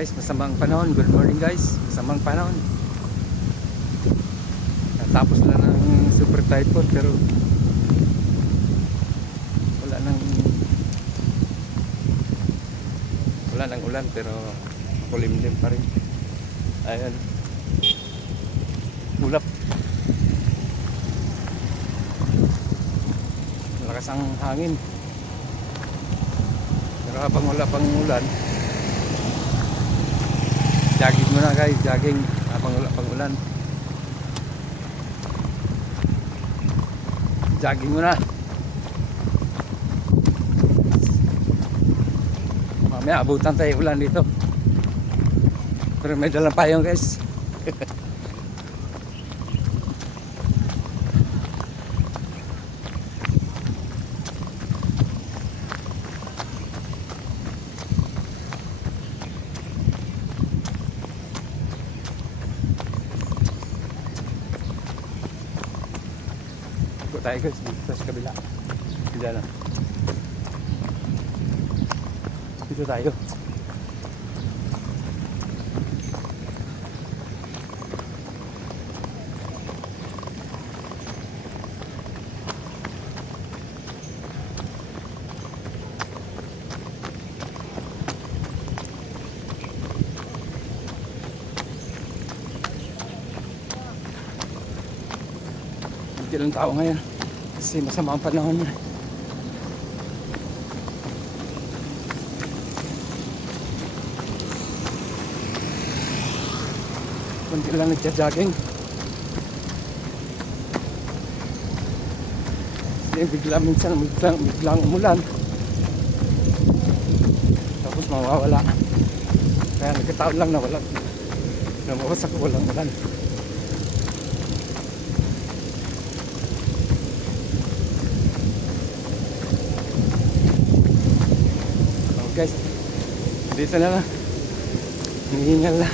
Guys, masamang panahon. Good morning guys. Masamang panahon. Natapos na ng super typhoon pero wala nang ulan pero makulimlim pa rin. Ayan. Ulap. Malakas ang hangin. Pero habang wala pang ulan, jogging muna guys, jogging habang wala pang ulan. Jogging muna. Mamaya abutan tayo ulan dito. Pero may dalang payong guys. Ikot tayo guys dito sa kabila. Diyan na. Dito tayo. Hindi lang tao ngayon kasi masama ang panahon na. Kunti lang nagja-jogging. Kasi biglang umulan. Tapos mawawala. Kaya nagkataon lang na wala. Lumabas ako walang ulan. So guys, dito na lang. Hinihingal na.